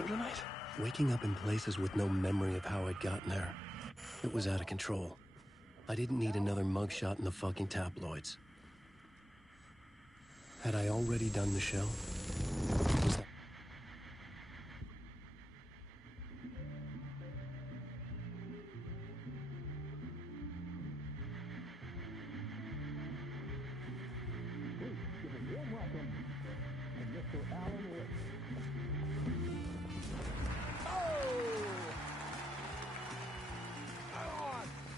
show tonight? Waking up in places with no memory of how I'd gotten there. It was out of control. I didn't need another mugshot in the fucking tabloids. Had I already done the show? Was that... Please give a warm welcome to Mr. Alan Wick.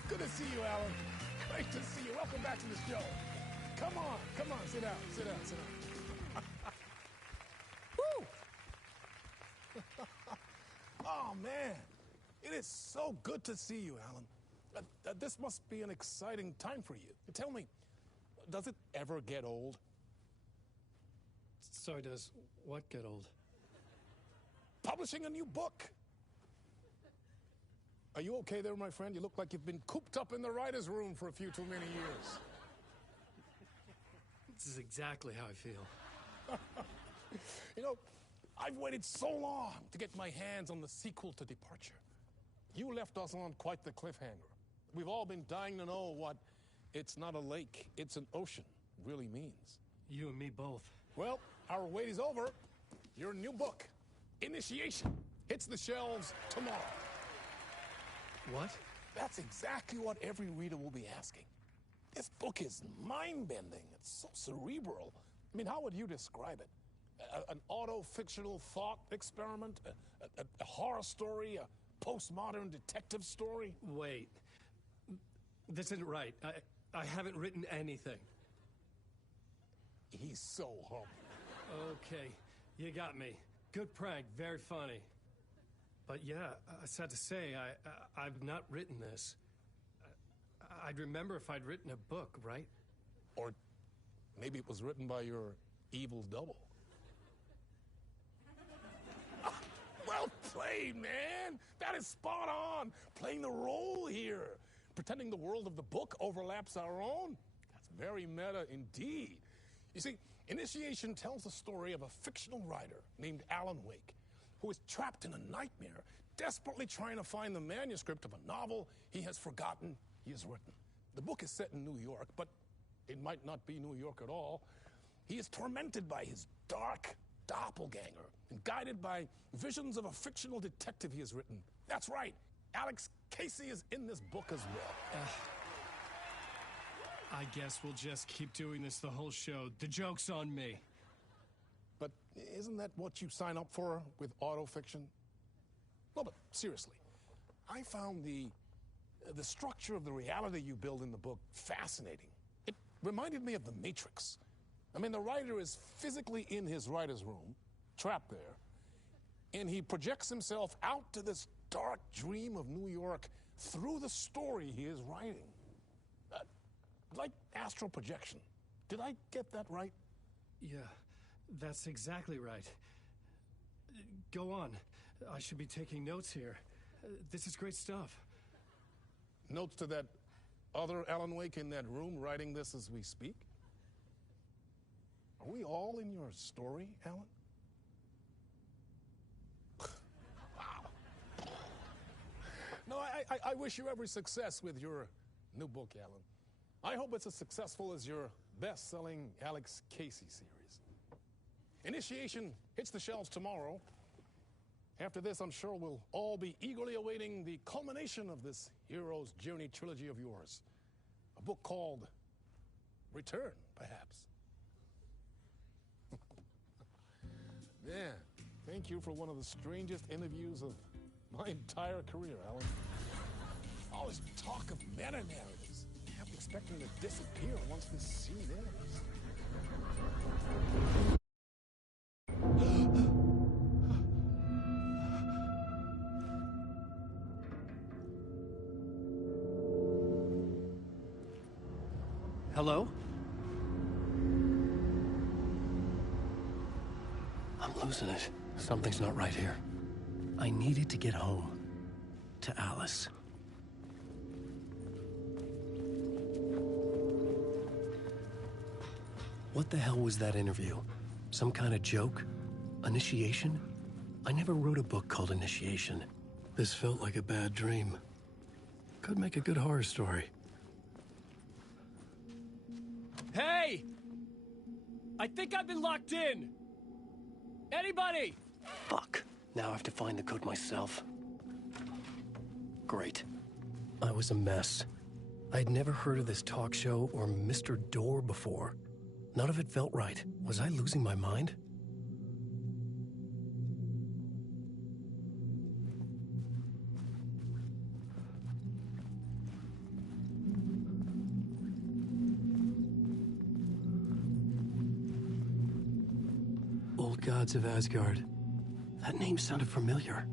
Good to see you, Alan. Great to see you. Welcome back to the show. Come on, sit down. Woo! Oh, man. It is so good to see you, Alan. This must be an exciting time for you. Tell me, does it ever get old? Sorry, does what get old? Publishing a new book. Are you okay there, my friend? You look like you've been cooped up in the writer's room for a few too many years. This is exactly how I feel. You know, I've waited so long to get my hands on the sequel to Departure. You left us on quite the cliffhanger. We've all been dying to know what "it's not a lake, it's an ocean" really means. You and me both. Well, our wait is over. Your new book, Initiation, hits the shelves tomorrow. What? That's exactly what every reader will be asking. This book is mind-bending. It's so cerebral. I mean, how would you describe it? An auto-fictional thought experiment? A horror story? A postmodern detective story? Wait. This isn't right. I haven't written anything. He's so humble. Okay, you got me. Good prank, very funny. But yeah, sad to say, I've not written this. I'd remember if I'd written a book, right? Or maybe it was written by your evil double. Well played, man. That is spot on. Playing the role here. Pretending the world of the book overlaps our own. That's very meta indeed. You see, Initiation tells the story of a fictional writer named Alan Wake, who is trapped in a nightmare, desperately trying to find the manuscript of a novel he has forgotten he has written. The book is set in New York, but it might not be New York at all. He is tormented by his dark doppelganger and guided by visions of a fictional detective he has written. That's right, Alex Casey is in this book as well. I guess we'll just keep doing this the whole show. The joke's on me. But isn't that what you sign up for with autofiction? No, but seriously, I found the structure of the reality you build in the book fascinating. It reminded me of The Matrix. I mean, the writer is physically in his writer's room, trapped there, and he projects himself out to this dark dream of New York through the story he is writing. Like astral projection. Did I get that right? Yeah, that's exactly right. Go on. I should be taking notes here. This is great stuff. Notes to that other Alan Wake in that room writing this as we speak? Are we all in your story, Alan? Wow. No, I wish you every success with your new book, Alan. I hope it's as successful as your best-selling Alex Casey series. Initiation hits the shelves tomorrow. After this, I'm sure we'll all be eagerly awaiting the culmination of this hero's journey trilogy of yours. A book called Return, perhaps. Man, thank you for one of the strangest interviews of my entire career, Alan. All this talk of meta-narratives. I'm expecting to disappear once this scene ends. Hello? I'm losing it. Something's not right here. I needed to get home. To Alice. What the hell was that interview? Some kind of joke? Initiation? I never wrote a book called Initiation. This felt like a bad dream. Could make a good horror story. Hey! I think I've been locked in! Anybody? Fuck. Now I have to find the code myself. Great. I was a mess. I'd never heard of this talk show or Mr. Door before. None of it felt right. Was I losing my mind? Old Gods of Asgard. That name sounded familiar.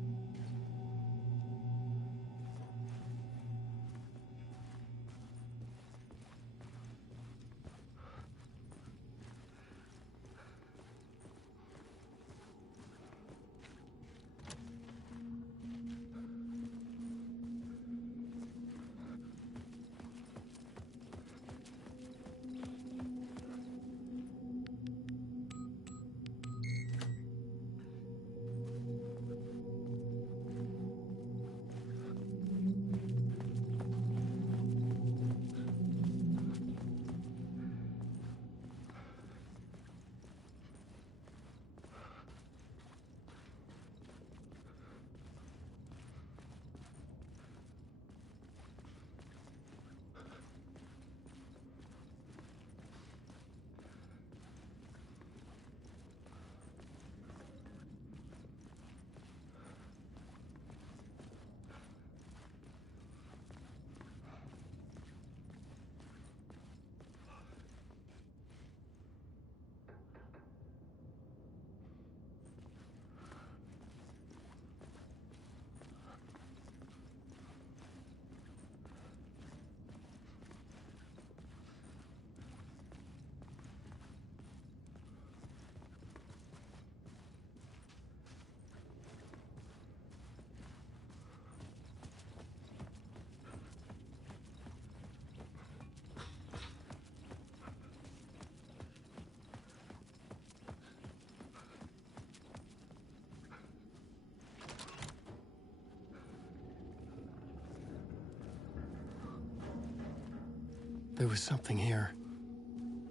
There was something here.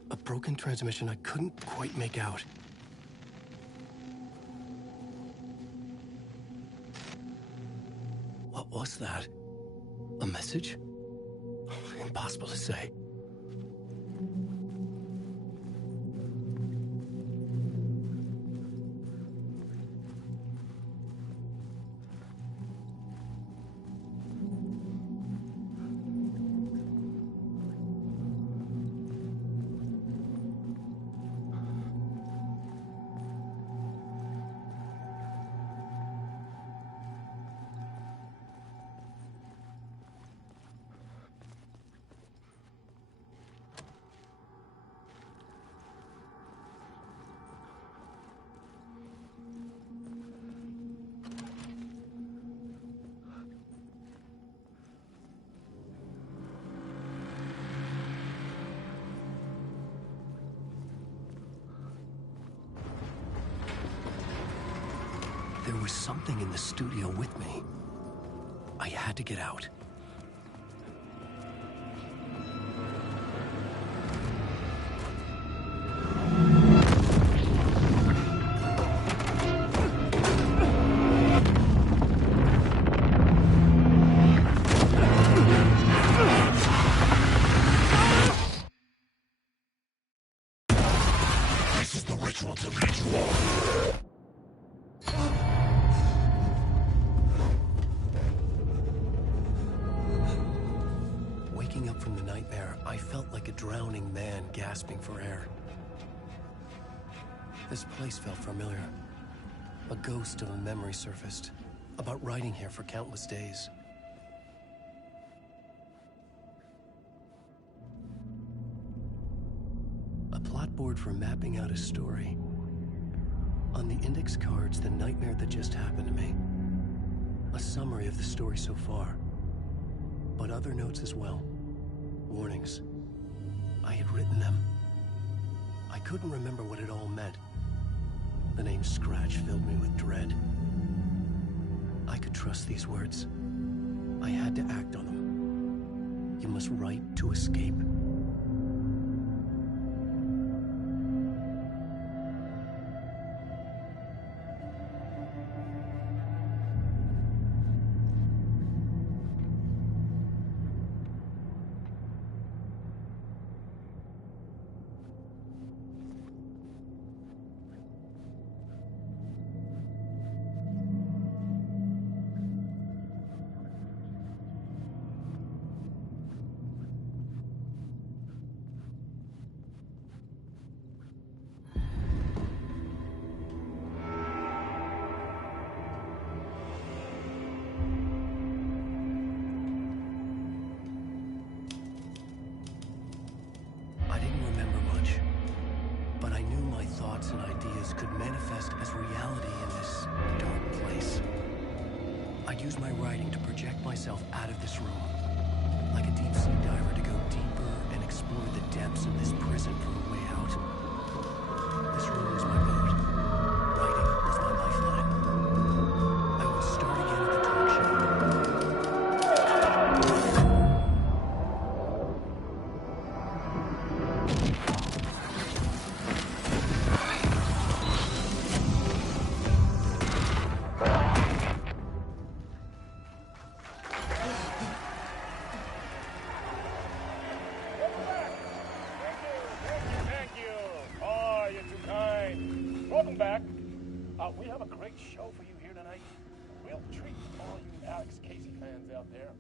A broken transmission I couldn't quite make out. What was that? A message? Impossible to say. There was something in the studio with me. I had to get out. This is the ritual to lead you on. Waking up from the nightmare, I felt like a drowning man gasping for air. This place felt familiar. A ghost of a memory surfaced, about riding here for countless days. A plot board for mapping out a story. On the index cards, the nightmare that just happened to me. A summary of the story so far. But other notes as well. Warnings. I had written them. I couldn't remember what it all meant. The name Scratch filled me with dread. I could trust these words. I had to act on them. You must write to escape. And ideas could manifest as reality in this dark place. I'd use my writing to project myself out of this room, like a deep-sea diver to go deeper and explore the depths of this prison for a way out. This room was my boat. Writing was my lifeline. I would start again at the talk show. Welcome back. We have a great show for you here tonight. Real treat for all you Alex Casey fans out there.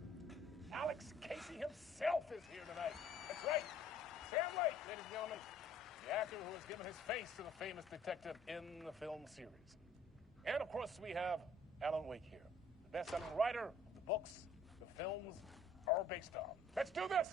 Alex Casey himself is here tonight. That's right. Sam Lake, ladies and gentlemen, the actor who has given his face to the famous detective in the film series. And of course, we have Alan Wake here, the best-selling writer of the books the films are based on. Let's do this!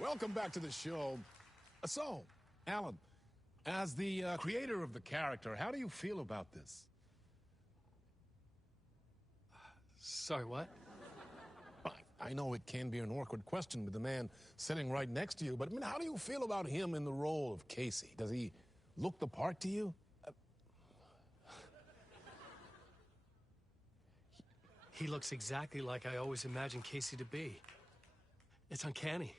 Welcome back to the show. So, Alan, as the creator of the character, how do you feel about this? Sorry, what? I know it can be an awkward question with the man sitting right next to you, but I mean, how do you feel about him in the role of Casey? Does he look the part to you? He looks exactly like I always imagined Casey to be. It's uncanny.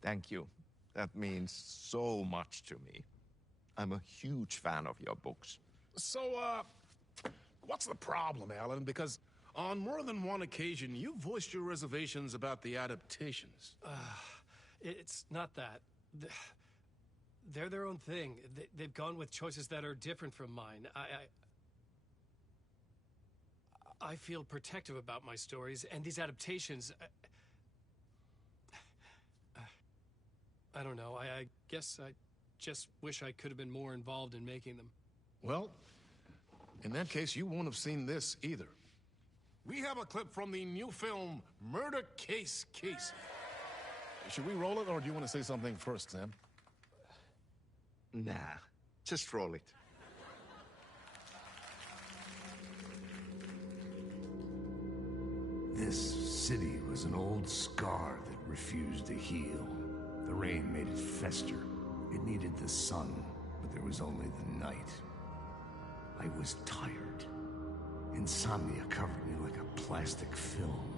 Thank you. That means so much to me. I'm a huge fan of your books. So, what's the problem, Alan? Because on more than one occasion, you voiced your reservations about the adaptations. It's not that. They're their own thing. They've gone with choices that are different from mine. I feel protective about my stories, and these adaptations... I don't know. I guess I just wish I could have been more involved in making them. Well, in that case, you won't have seen this either. We have a clip from the new film, Murder Case Casey. Should we roll it, or do you want to say something first, Sam? Nah, just roll it. This city was an old scar that refused to heal. The rain made it fester. It needed the sun, but there was only the night. I was tired. Insomnia covered me like a plastic film.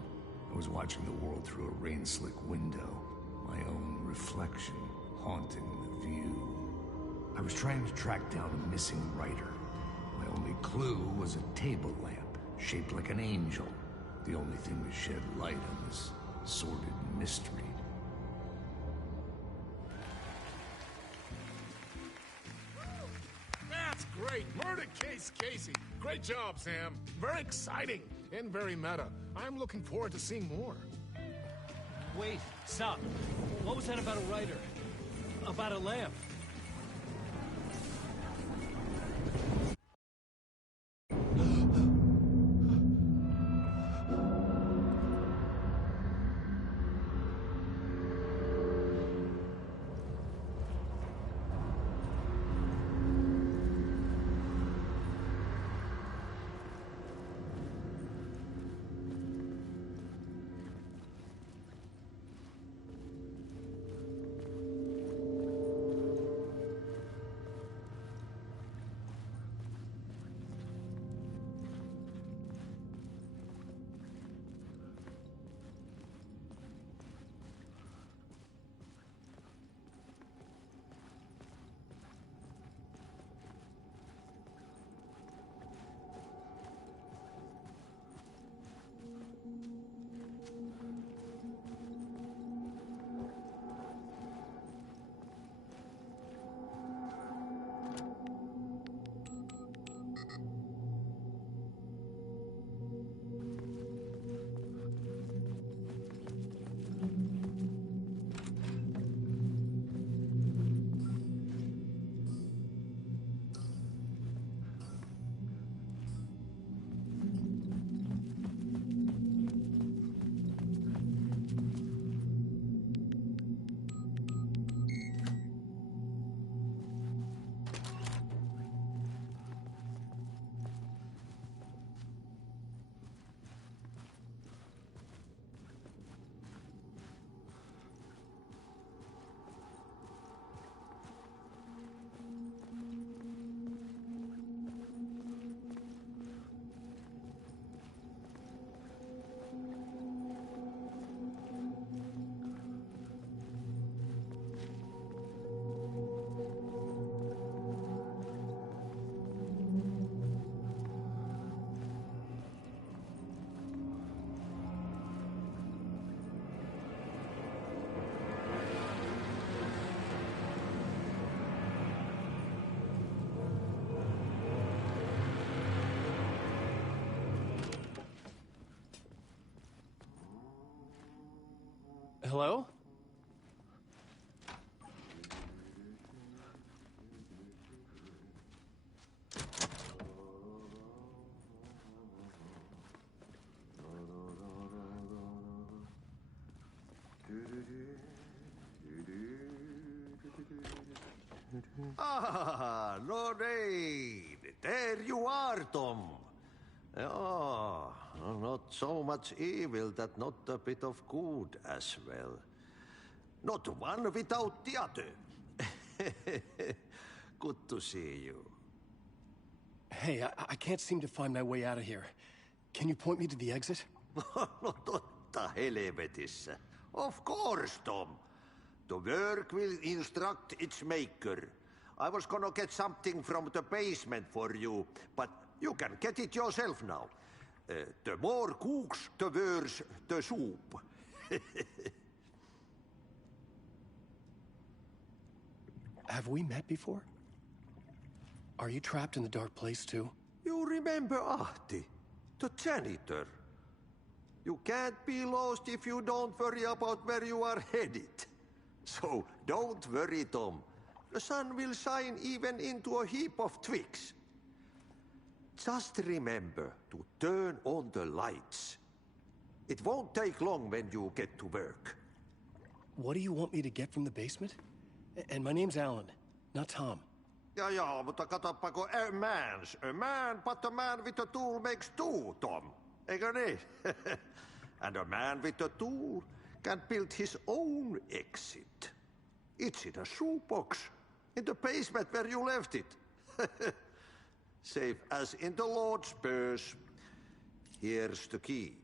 I was watching the world through a rain-slick window, my own reflection haunting the view. I was trying to track down a missing writer. My only clue was a table lamp, shaped like an angel. The only thing to shed light on this sordid mystery. That's great! Murder Case Casey. Great job, Sam. Very exciting and very meta. I'm looking forward to seeing more. Wait, stop. What was that about a writer? About a lamp? Hello? Ah, Lorraine! There you are, Tom. Oh, not so much evil that not a bit of good as well. Not one without the other. Good to see you. Hey, I can't seem to find my way out of here. Can you point me to the exit? No totta helvetissä. Of course, Tom. The work will instruct its maker. I was gonna get something from the basement for you, but you can get it yourself now. The more cooks, the worse the soup. Have we met before? Are you trapped in the dark place too? You remember Ahti, the janitor. You can't be lost if you don't worry about where you are headed. So don't worry, Tom. The sun will shine even into a heap of twigs. Just remember to turn on the lights. It won't take long when you get to work. What do you want me to get from the basement? And my name's Alan, not Tom. Ja, mutta katoppa kun a man, but a man with a tool makes two, Tom. Eikö niin? And a man with a tool can build his own exit. It's in a shoebox, in the basement where you left it. Safe as in the Lord's purse. Here's the key.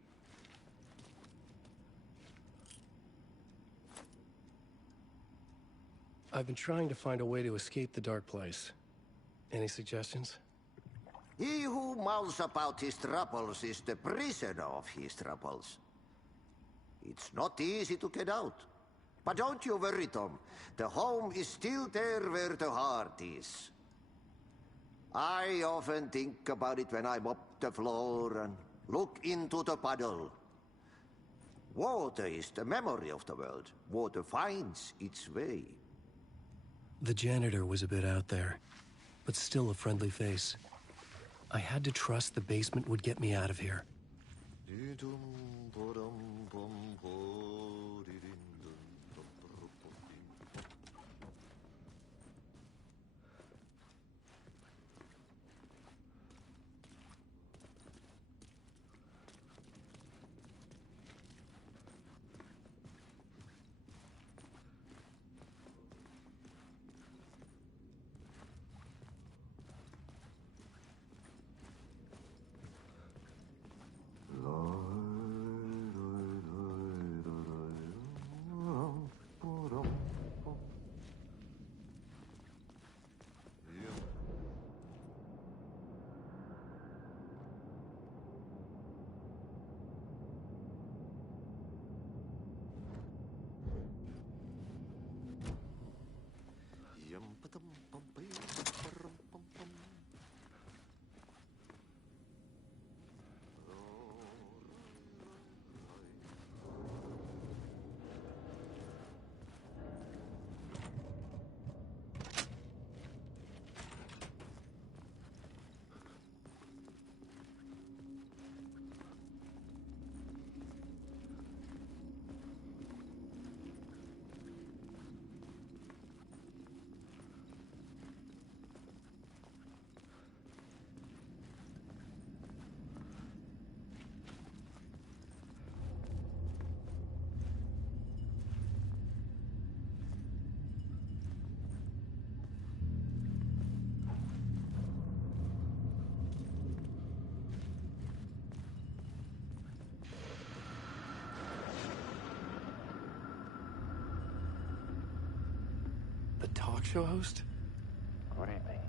I've been trying to find a way to escape the dark place. Any suggestions? He who mouths about his troubles is the prisoner of his troubles. It's not easy to get out. But don't you worry, Tom. The home is still there where the heart is. I often think about it when I mop the floor and look into the puddle. Water is the memory of the world. Water finds its way. The janitor was a bit out there, but still a friendly face. I had to trust the basement would get me out of here. Talk show host? Good evening.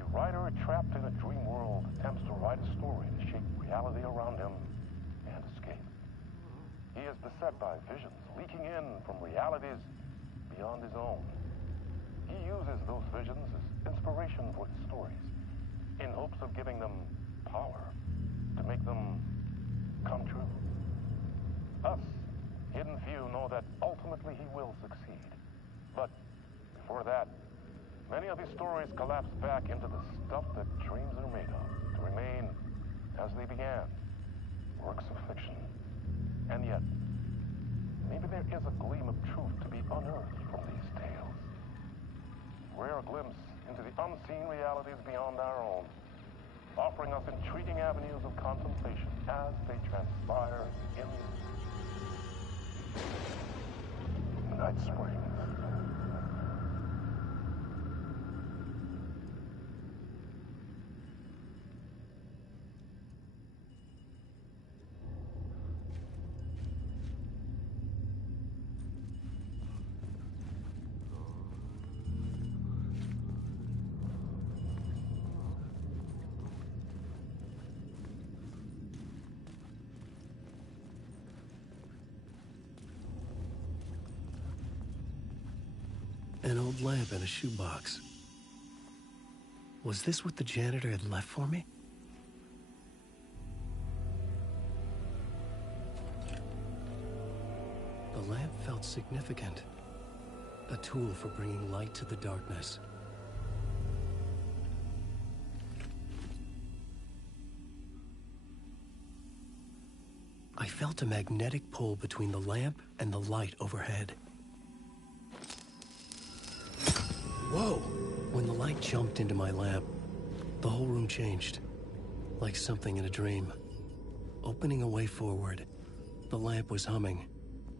A writer trapped in a dream world attempts to write a story to shape reality around him and escape. He is beset by visions leaking in from realities beyond his own. He uses those visions as inspiration for his stories, in hopes of giving them power to make them come true. Thus, eventually he will succeed. But before that, many of his stories collapse back into the stuff that dreams are made of, to remain as they began, works of fiction. And yet, maybe there is a gleam of truth to be unearthed from these tales. Rare glimpse into the unseen realities beyond our own, offering us intriguing avenues of contemplation as they transpire in the night spring. An old lamp in a shoebox. Was this what the janitor had left for me? The lamp felt significant. A tool for bringing light to the darkness. I felt a magnetic pull between the lamp and the light overhead. Whoa! When the light jumped into my lamp, the whole room changed, like something in a dream. Opening a way forward, the lamp was humming.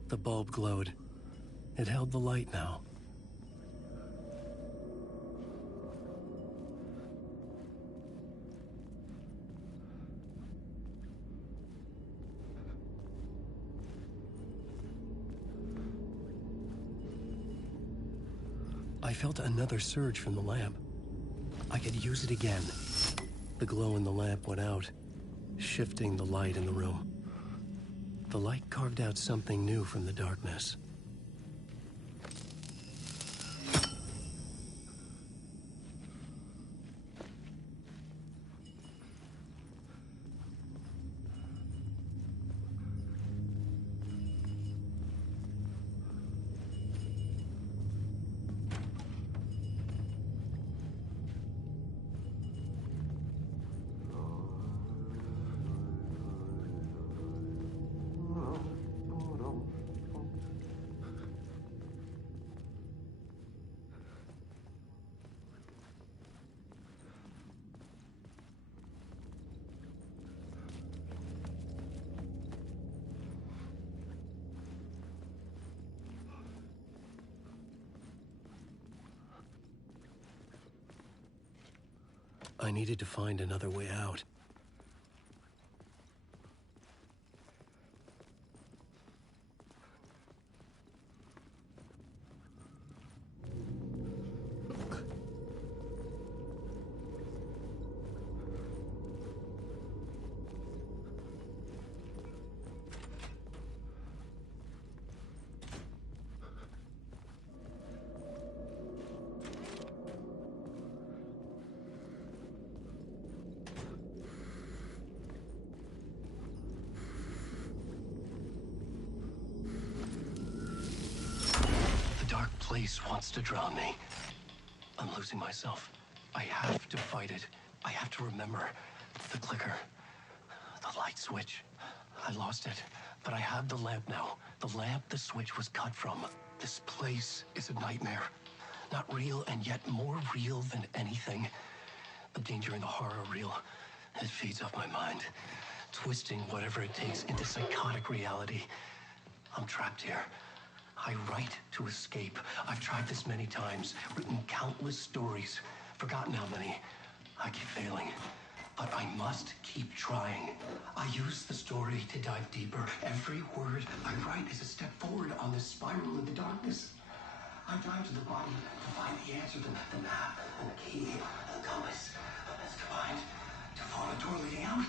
The bulb glowed. It held the light now. I felt another surge from the lamp. I could use it again. The glow in the lamp went out, shifting the light in the room. The light carved out something new from the darkness. I needed to find another way out. Place wants to drown me. I'm losing myself. I have to fight it. I have to remember. The clicker. The light switch. I lost it. But I have the lamp now. The lamp the switch was cut from. This place is a nightmare. Not real, and yet more real than anything. The danger and the horror are real. It feeds off my mind. Twisting whatever it takes into psychotic reality. I'm trapped here. I write to escape. I've tried this many times, written countless stories, forgotten how many. I keep failing, but I must keep trying. I use the story to dive deeper. Every word I write is a step forward on this spiral in the darkness. I dive to the body to find the answer, the map, and the key, and the compass. It's combined to form a door leading out.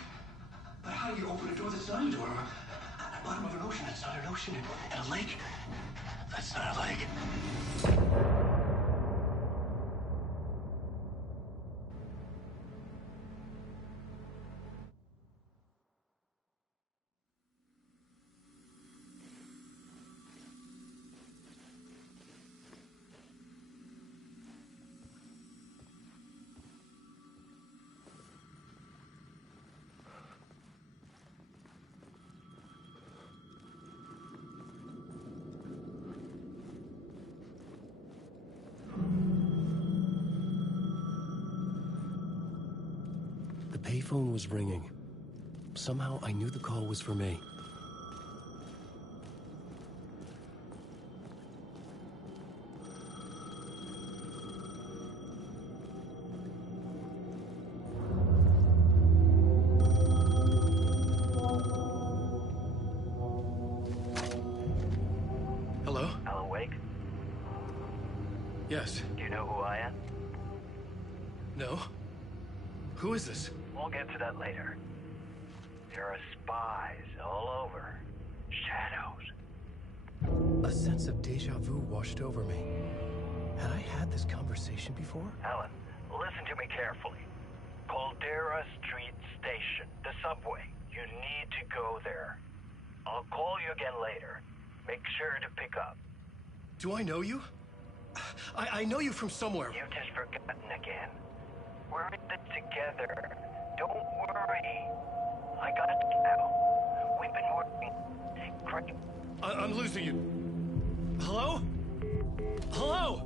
But how do you open a door that's not a door? At the bottom of an ocean, that's not an ocean. And a lake, that's not a lake. phone was ringing. Somehow I knew the call was for me. Hello? Alan Wake? Yes. Do you know who I am? No? Who is this? We'll get to that later. There are spies all over. Shadows. A sense of deja vu washed over me. Had I had this conversation before? Alan, listen to me carefully. Caldera Street Station, the subway. You need to go there. I'll call you again later. Make sure to pick up. Do I know you? I know you from somewhere. You've just forgotten again. We're in it together. Don't worry. I got you now. We've been working. Great. I'm losing you. Hello? Hello?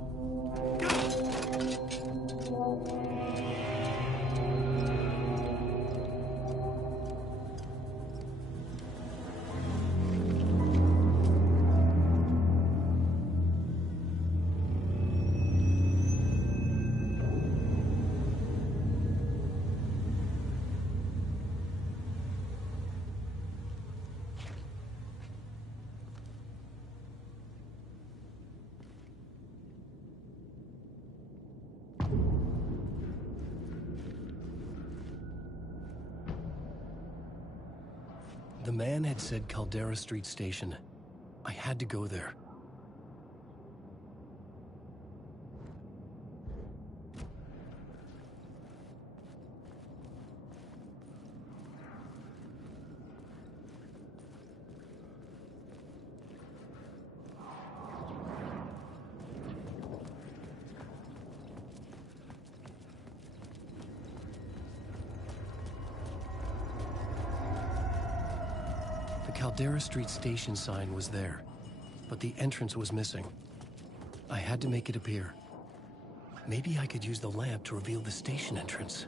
The man had said Caldera Street Station. I had to go there. The Caldera Street Station sign was there, but the entrance was missing. I had to make it appear. Maybe I could use the lamp to reveal the station entrance.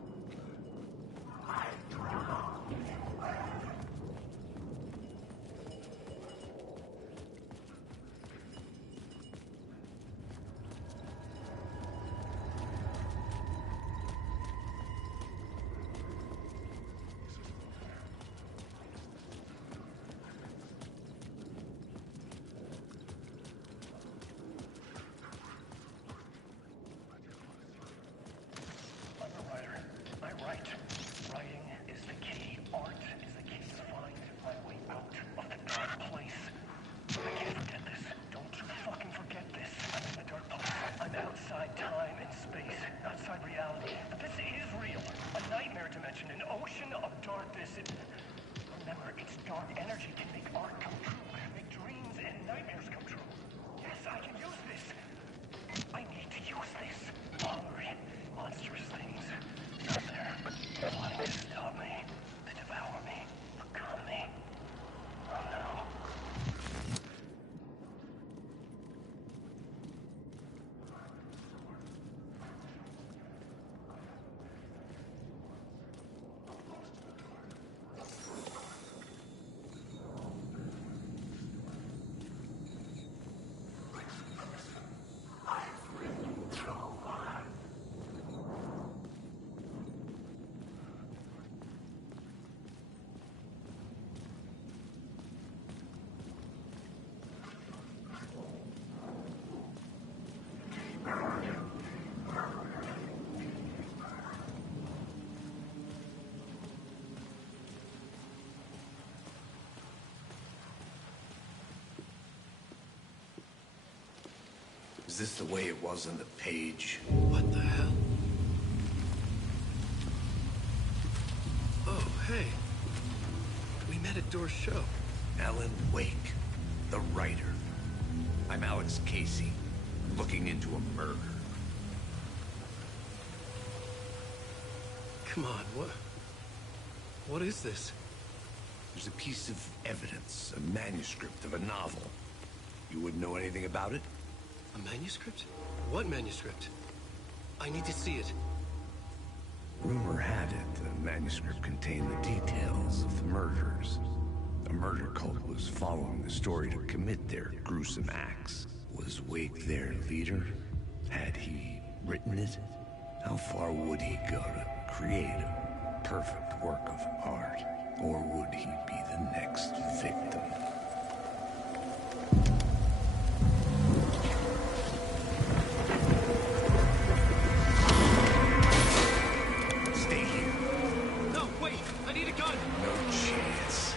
Is this the way it was on the page? What the hell? Oh, hey. We met at Door's show. Alan Wake, the writer. I'm Alex Casey, looking into a murder. Come on, what is this? There's a piece of evidence, a manuscript of a novel. You wouldn't know anything about it? A manuscript? What manuscript? I need to see it. Rumor had it, the manuscript contained the details of the murders. A murder cult was following the story to commit their gruesome acts. Was Wake their leader? Had he written it? How far would he go to create a perfect work of art? Or would he be the next victim? Stay here. No, wait! I need a gun! No chance.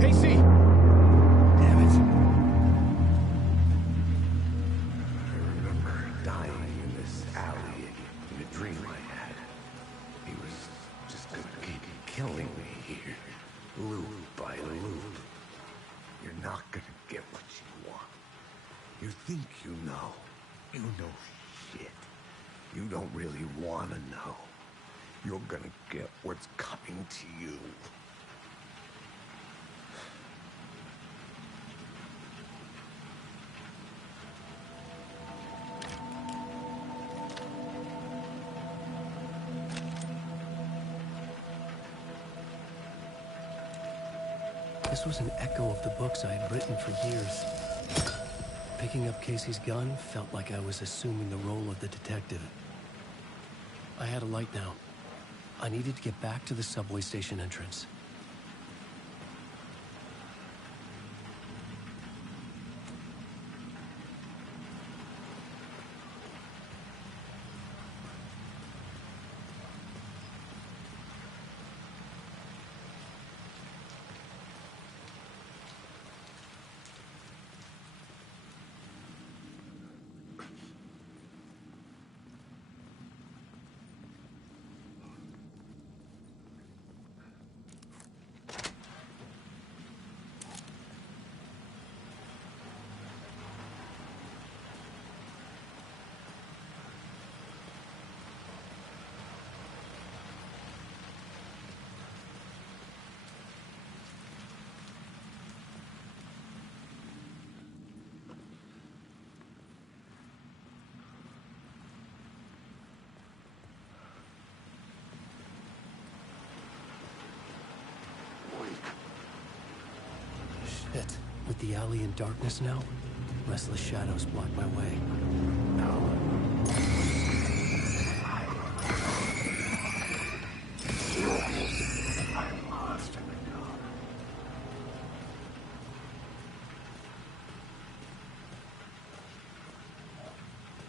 Casey! Damn it. I remember dying in this alley in a dream I had. He was just gonna keep killing me here, loop by loop. You're not gonna get what you want. You think you know. You know shit. You don't really wanna know. You're gonna get what's coming to you. This was an echo of the books I had written for years. Picking up Casey's gun felt like I was assuming the role of the detective. I had a light now. I needed to get back to the subway station entrance. Shit. With the alley in darkness now, restless shadows block my way. I'm lost in the dark.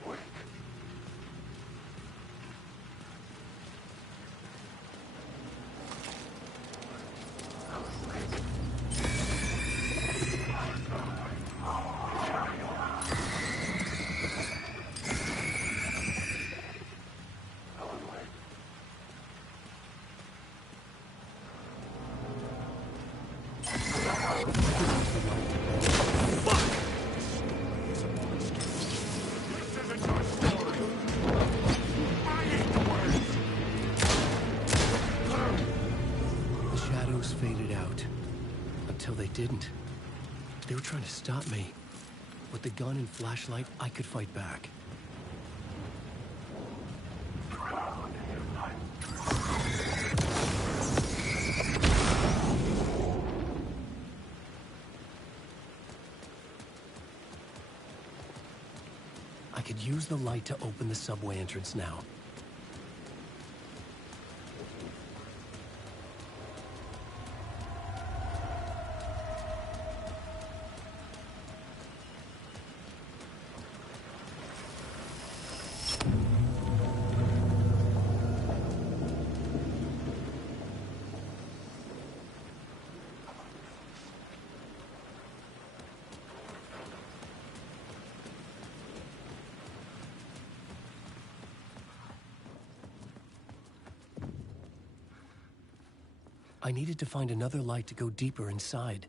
Wake. The shadows faded out. Until they didn't. They were trying to stop me. With the gun and flashlight, I could fight back. I could use the light to open the subway entrance now. I needed to find another light to go deeper inside.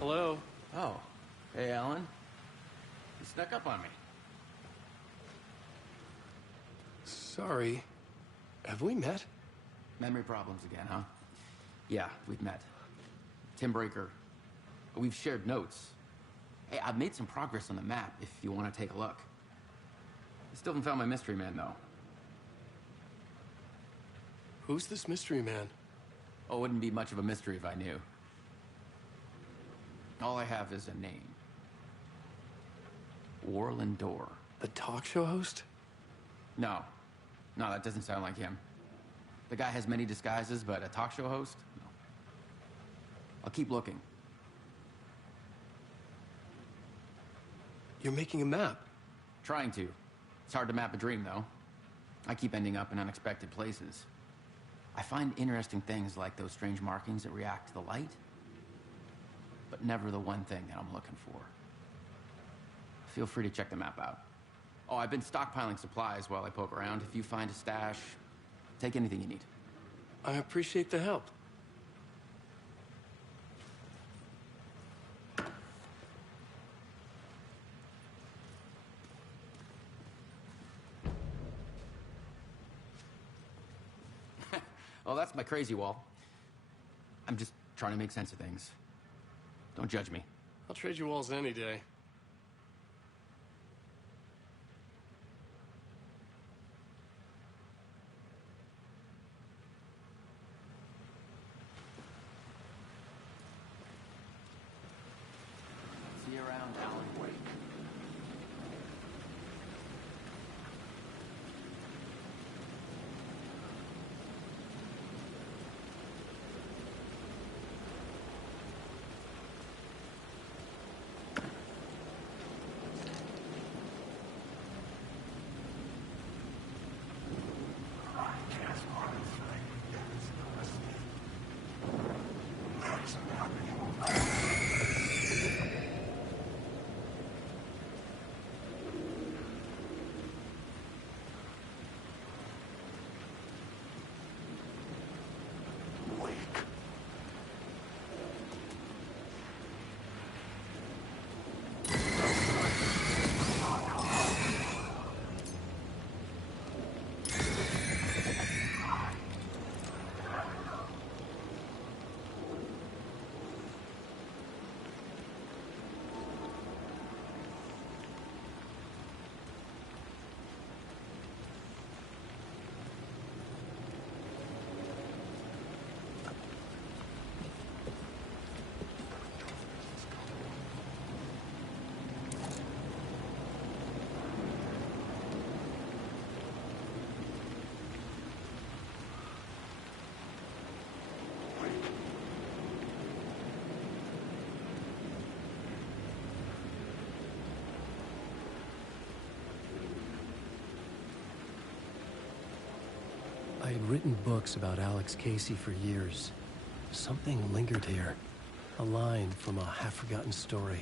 Hello? Oh. Hey, Alan. You snuck up on me. Sorry. Have we met? Memory problems again, huh? Yeah, we've met. Tim Breaker. We've shared notes. Hey, I've made some progress on the map if you want to take a look. I still haven't found my mystery man, though. Who's this mystery man? Oh, it wouldn't be much of a mystery if I knew. All I have is a name. Warland Dorr. The talk show host? No. No, that doesn't sound like him. The guy has many disguises, but a talk show host? No. I'll keep looking. You're making a map? Trying to. It's hard to map a dream, though. I keep ending up in unexpected places. I find interesting things like those strange markings that react to the light, but never the one thing that I'm looking for. Feel free to check the map out. Oh, I've been stockpiling supplies while I poke around. If you find a stash, take anything you need. I appreciate the help. Well, that's my crazy wall. I'm just trying to make sense of things. Don't judge me. I'll trade you walls any day. See you around, Alan Wake. I had written books about Alex Casey for years. Something lingered here. A line from a half-forgotten story.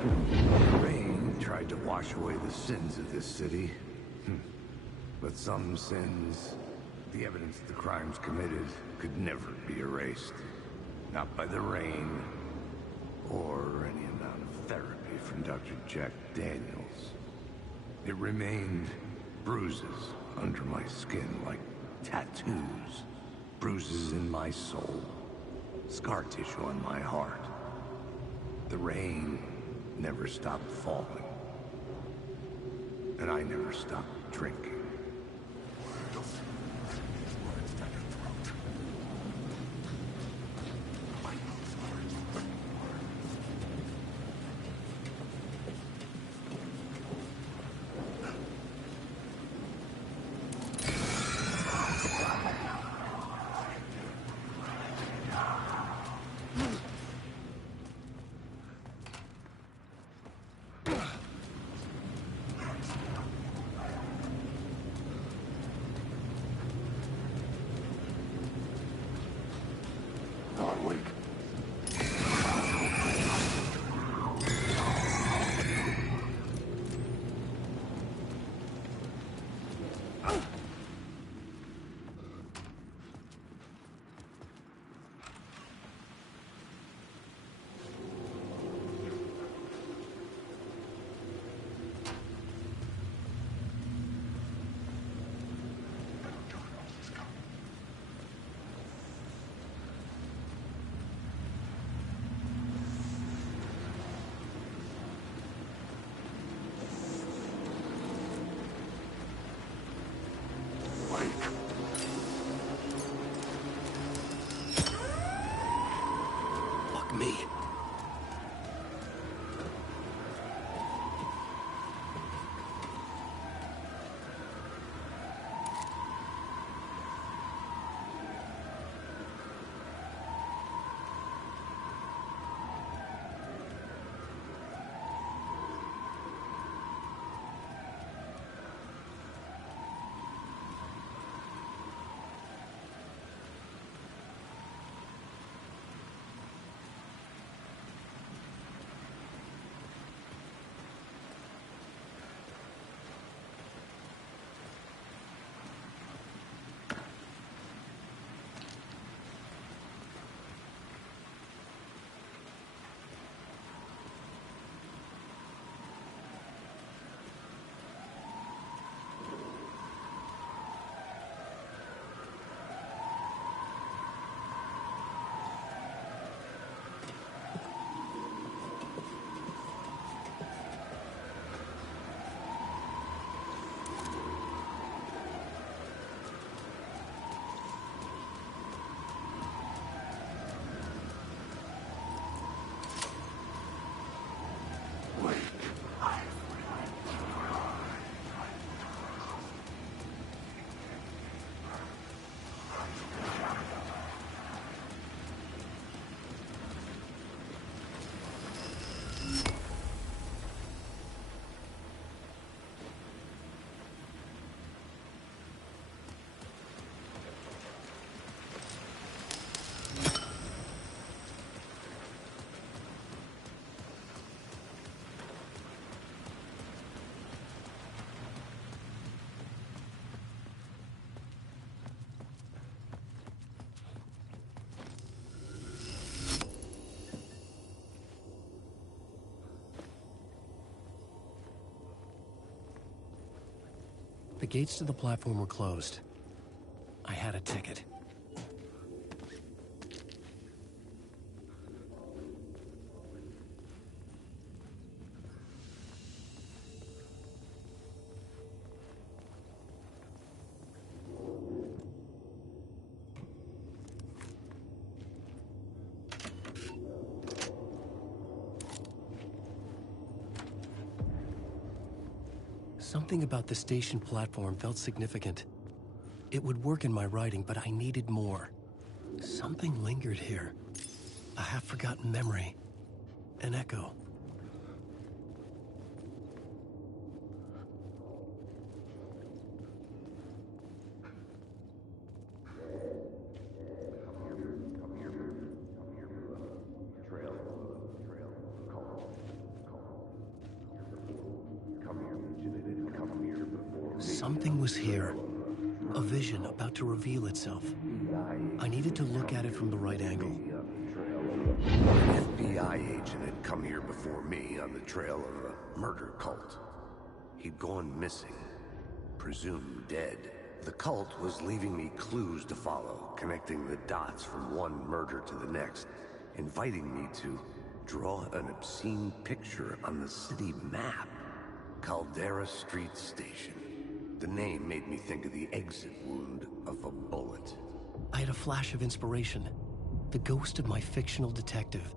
The rain tried to wash away the sins of this city. But some sins, the evidence of the crimes committed, could never be erased. Not by the rain, or any amount of therapy from Dr. Jack Daniels. It remained bruises under my skin, like tattoos. Bruises in my soul. Scar tissue on my heart. The rain never stopped falling. And I never stopped drinking. Me. The gates to the platform were closed. I had a ticket. Something about the station platform felt significant. It would work in my writing, but I needed more. Something lingered here. A half-forgotten memory. An echo. Something was here. A vision about to reveal itself. I needed to look at it from the right angle. An FBI agent had come here before me on the trail of a murder cult. He'd gone missing, presumed dead. The cult was leaving me clues to follow, connecting the dots from one murder to the next, inviting me to draw an obscene picture on the city map. Caldera Street Station. The name made me think of the exit wound of a bullet. I had a flash of inspiration. The ghost of my fictional detective.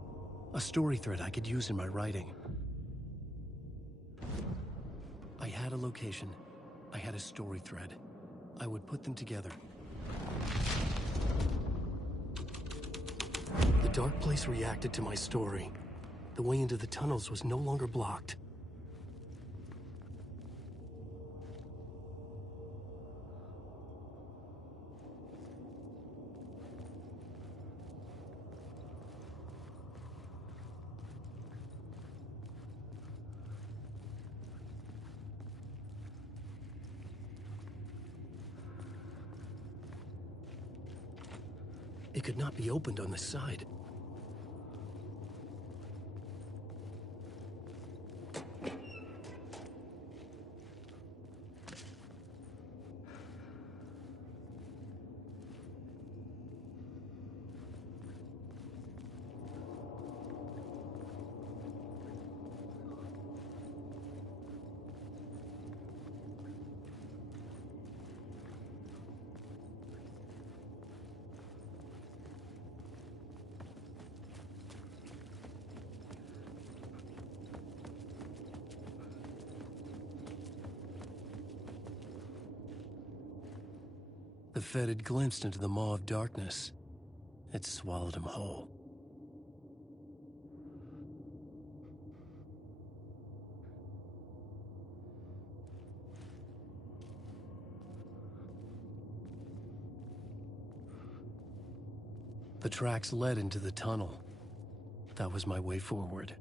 A story thread I could use in my writing. I had a location. I had a story thread. I would put them together. The dark place reacted to my story. The way into the tunnels was no longer blocked. It could not be opened on the side. The Fed had glimpsed into the maw of darkness. It swallowed him whole. The tracks led into the tunnel. That was my way forward.